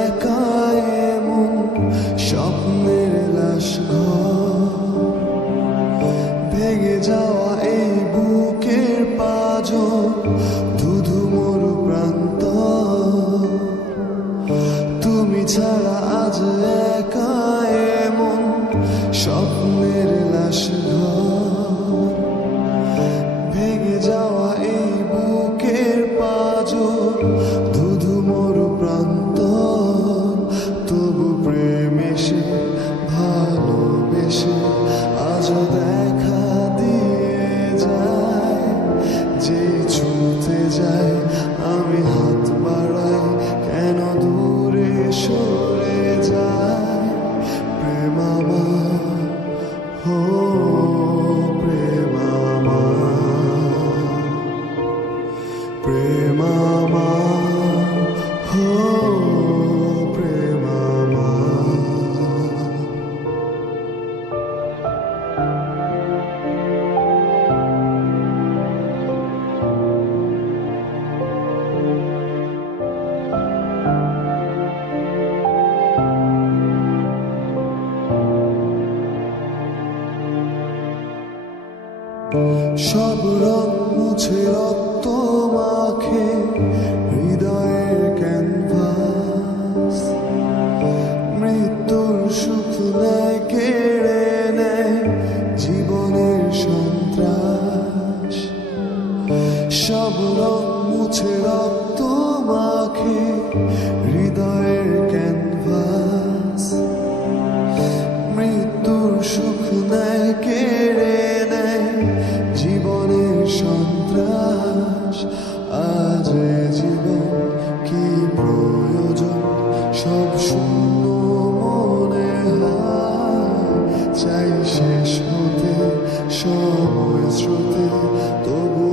একা এমন স্বপ্নের লাশ ঘর, ভেঙে যাওয়া এই বুকের পাঁজর, ধুধু মরু প্রান্ত। তুমি ছাড়া আজ একা এমন স্বপ্নের লাশ ঘর, ভেঙে যাওয়া এই বুকের পাঁজর, ধুধু মরু প্রান্ত। তবু প্রেম এসে ভালোবেসে আজও দেখা দিয়ে যায়। যেই ছুঁতে যায় আমি হাত বাড়াই, কেন দূরে সরে যায়। প্রেম আমার, হো প্রেম আমার, প্রেম আমার, হো প্রেম আমার। সব রং মুছে রক্ত মাখে হৃদয়ের ক্যানভাস, মৃত্যুর সুখ নেয় কেড়ে নেয় জীবনের সন্ত্রাস। সব রং মুছে রক্ত মাখে হৃদয়ের ক্যানভাস, মৃত্যুর সুখ নেয় কেড়ে নেয় জীবনের সন্ত্রাস। আজ জীবন কি প্রয়োজন, সব শূন্য মনে হয়। চাই শেষ হতে সময় স্রোতে, তবু